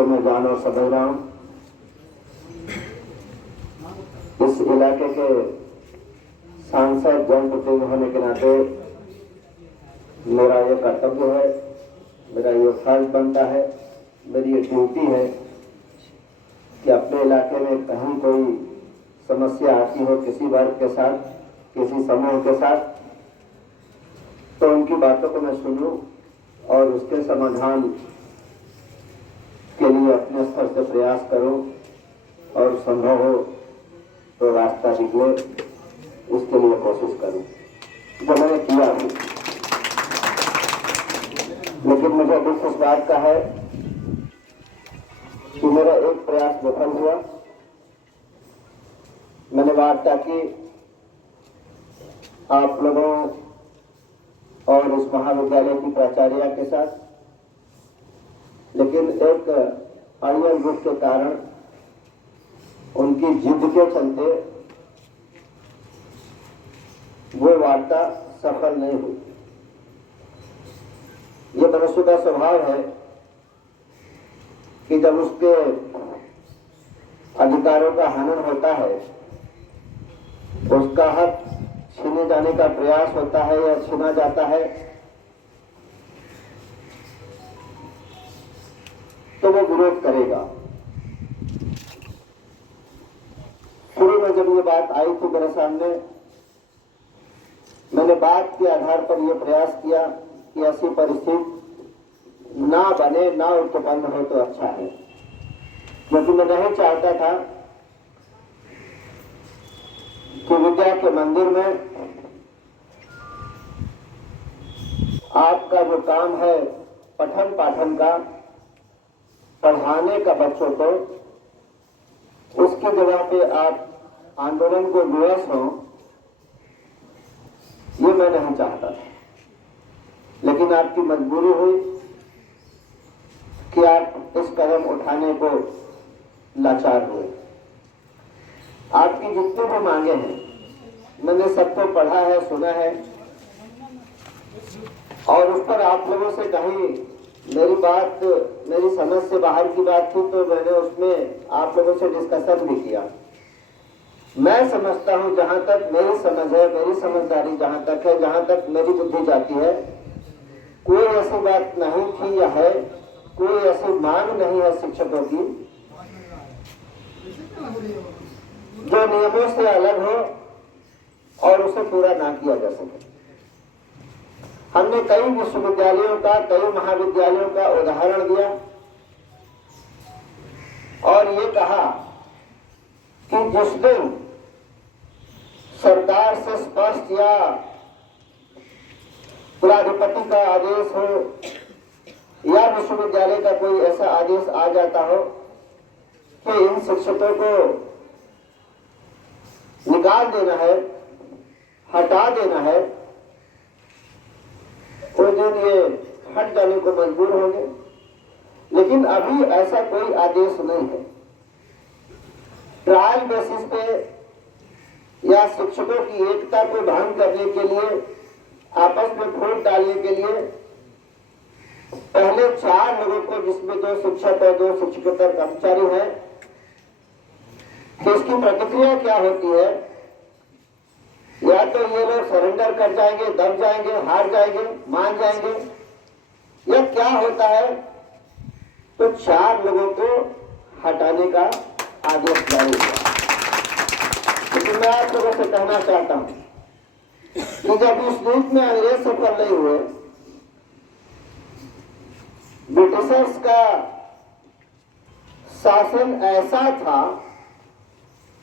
जिसे मैं जान और समझ रहा हूं, इस इलाके के सांसद जनप्रतिनिधि होने के नाते मेरा ये कर्तव्य है, मेरा ये फर्ज बनता है, मेरी ये ड्यूटी है कि अपने इलाके में कहीं कोई समस्या आती हो किसी वर्ग के साथ, किसी समूह के साथ, तो उनकी बातों को मैं सुनूं और उसके समाधान के लिए अपने स्तर से प्रयास करूं और संभव हो तो रास्ता निकले उसके लिए कोशिश करूं, जो मैंने किया भी। लेकिन मुझे दुख इस बात का है कि मेरा एक प्रयास विफल हुआ। मैंने वार्ता की आप लोगों और इस महाविद्यालय की प्राचार्य के साथ, लेकिन एक अड़ियल रूप के कारण, उनकी जिद के चलते वो वार्ता सफल नहीं हुई। ये मनुष्य का स्वभाव है कि जब उसके अधिकारों का हनन होता है, उसका हक छीने जाने का प्रयास होता है या छीना जाता है, तो वो विरोध करेगा। शुरू में जब ये बात आई थी मेरे सामने, मैंने बात के आधार पर यह प्रयास किया कि ऐसी परिस्थिति ना बने, ना उत्पन्न हो तो अच्छा है, क्योंकि मैं नहीं चाहता था कि विद्या के मंदिर में आपका जो काम है पठन पाठन का, पढ़ाने का बच्चों को, उसकी जगह पे आप आंदोलन को विवश हो, ये मैं नहीं चाहता था। लेकिन आपकी मजबूरी हुई कि आप इस कदम उठाने को लाचार हुए। आपकी जितनी भी मांगे हैं मैंने सबको पढ़ा है, सुना है, और उस पर आप लोगों से कहीं मेरी समझ से बाहर की बात थी तो मैंने उसमें आप लोगों से डिस्कशन भी किया। मैं समझता हूं, जहां तक मेरी समझ है, मेरी समझदारी जहां तक है, जहां तक मेरी बुद्धि जाती है, कोई ऐसी बात नहीं थी या है, कोई ऐसी मांग नहीं है शिक्षकों की जो नियमों से अलग हो और उसे पूरा ना किया जा सके। हमने कई विश्वविद्यालयों का, कई महाविद्यालयों का उदाहरण दिया और ये कहा कि जिस दिन सरकार से स्पष्ट या कुलाधिपति का आदेश हो या विश्वविद्यालय का कोई ऐसा आदेश आ जाता हो कि इन शिक्षकों को निकाल देना है, हटा देना है, उस दिन ये हट जाने को मजबूर होंगे। लेकिन अभी ऐसा कोई आदेश नहीं है। ट्रायल बेसिस पे या शिक्षकों की एकता को भंग करने के लिए, आपस में फूट डालने के लिए पहले 4 लोगों को, जिसमें 2 शिक्षक और 2 शिक्षकेतर कर्मचारी हैं, तो इसकी प्रतिक्रिया क्या होती है? या तो ये लोग सरेंडर कर जाएंगे, दब जाएंगे, हार जाएंगे, मान जाएंगे, या क्या होता है? तो 4 लोगों को हटाने का आदेश जारी हुआ। लेकिन मैं आप लोगों से कहना चाहता हूं कि जब इस रूप में अंग्रेज सफल नहीं हुए, ब्रिटिशर्स का शासन ऐसा था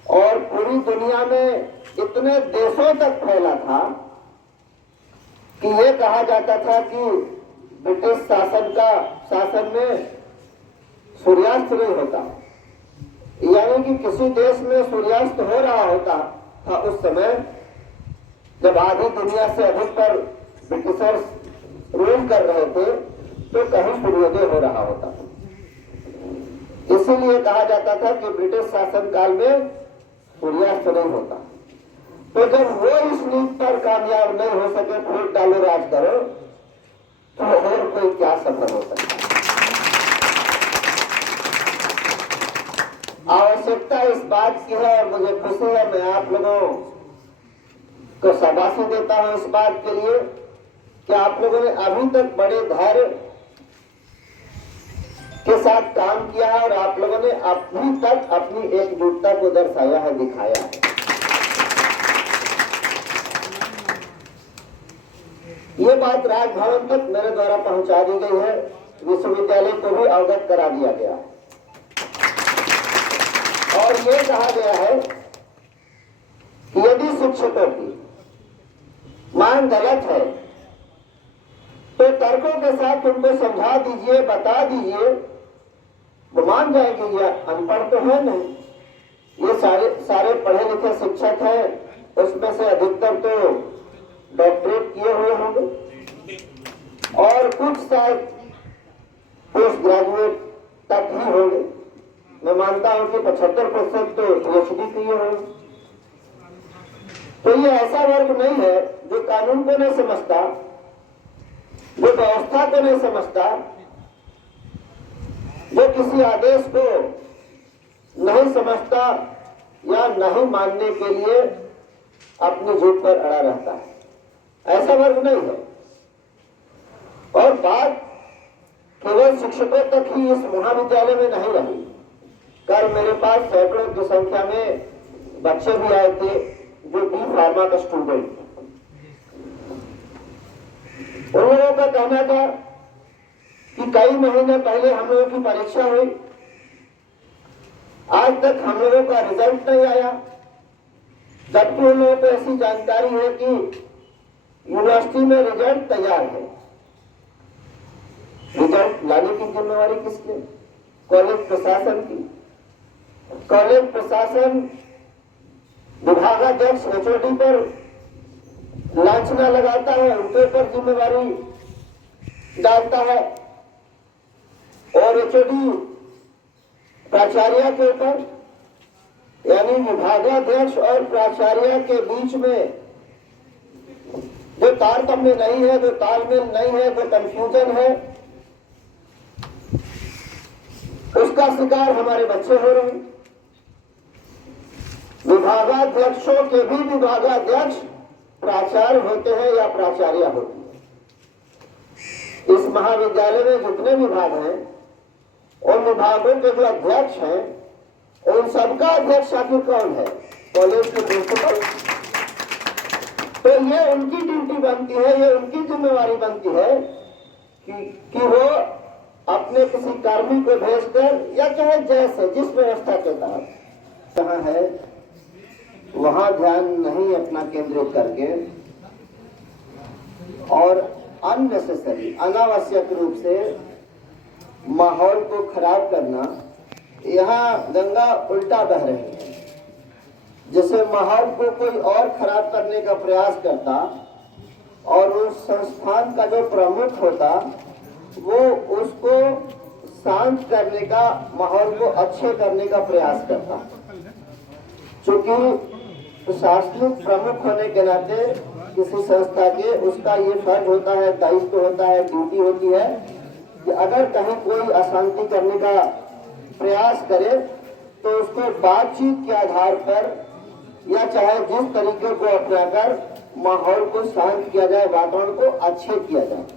और पूरी दुनिया में इतने देशों तक फैला था कि ये कहा जाता था कि ब्रिटिश शासन में सूर्यास्त नहीं होता, यानी कि किसी देश में सूर्यास्त हो रहा होता था उस समय जब आधी दुनिया से अधिक पर ब्रिटिशर्स रूल कर रहे थे, तो कहीं सूर्योदय हो रहा होता। इसीलिए कहा जाता था कि ब्रिटिश शासन काल में सूर्यास्त नहीं होता। तो जब वो इस नीति पर कामयाब नहीं हो सके, फूट डालो राज करो, तो और कोई क्या सफल हो सकता है? आवश्यकता इस बात की है, मुझे खुशी है, मैं आप लोगों को शाबाशी देता हूं इस बात के लिए कि आप लोगों ने अभी तक बड़े धैर्य के साथ काम किया है और आप लोगों ने अभी तक अपनी एकजुटता को दर्शाया है, दिखाया है। ये बात राजभवन तक मेरे द्वारा पहुंचा दी गई है, विश्वविद्यालय को भी अवगत करा दिया गया है और ये कहा गया है कि यदि शिक्षकों की मांग गलत है तो तर्कों के साथ उनको समझा दीजिए, बता दीजिए, वो मान जाएंगे। ये अनपढ़ तो है नहीं, ये सारे पढ़े लिखे शिक्षक हैं, उसमें से अधिकतर तो डॉक्टरेट किए हुए होंगे और कुछ शायद पोस्ट ग्रेजुएट तक ही होंगे। मैं मानता हूं कि 75% तो PhD किए होंगे। तो ये ऐसा वर्ग नहीं है जो कानून को नहीं समझता, जो व्यवस्था को नहीं समझता, जो किसी आदेश को नहीं समझता या नहीं मानने के लिए अपनी जिद पर अड़ा रहता है, ऐसा वर्ग नहीं है। और बात केवल शिक्षकों तक ही इस महाविद्यालय में नहीं रही। कल मेरे पास सैकड़ों की संख्या में बच्चे भी आए थे जो B.Pharma का स्टूडेंट। उन लोगों का कहना था कि कई महीने पहले हम लोगों की परीक्षा हुई, आज तक हम लोगों का रिजल्ट नहीं आया, जबकि उन लोगों को ऐसी जानकारी है कि यूनिवर्सिटी में रिजल्ट तैयार है। रिजल्ट लाने की जिम्मेवारी किसकी? कॉलेज प्रशासन की। कॉलेज प्रशासन विभागाध्यक्ष HOD पर लांछना लगाता है, उनके ऊपर जिम्मेवारी डालता है और HOD प्राचार्य के ऊपर, यानी विभागाध्यक्ष और प्राचार्य के बीच में जो तारतम्य नहीं है, जो तालमेल नहीं है, जो कंफ्यूजन है, उसका शिकार हमारे बच्चे हो रहे हैं। विभागाध्यक्षों के भी विभागाध्यक्ष प्राचार्य होते हैं या प्राचार्य होती है। इस महाविद्यालय में जितने विभाग हैं, उन विभागों के जो अध्यक्ष हैं, उन सबका अध्यक्ष आखिर कौन है? कॉलेज के प्रिंसिपल। तो ये उनकी ड्यूटी बनती है, ये उनकी जिम्मेवारी बनती है कि वो अपने किसी कर्मी को भेजकर या चाहे जैसे जिस व्यवस्था के तहत जहां है वहां ध्यान नहीं अपना केंद्रित करके और अननेसेसरी, अनावश्यक रूप से माहौल को खराब करना। यहाँ गंगा उल्टा बह रही है, जैसे माहौल को कोई और खराब करने का प्रयास करता और उस संस्थान का जो प्रमुख होता वो उसको शांत करने का, माहौल को अच्छे करने का प्रयास करता। चूंकि प्रशासनिक प्रमुख होने के नाते किसी संस्था के उसका ये फर्ज होता है, दायित्व होता है, ड्यूटी होती है कि अगर कहीं कोई अशांति करने का प्रयास करे तो उसको बातचीत के आधार पर या चाहे जिस तरीके को अपनाकर माहौल को शांत किया जाए, वातावरण को अच्छे किया जाए।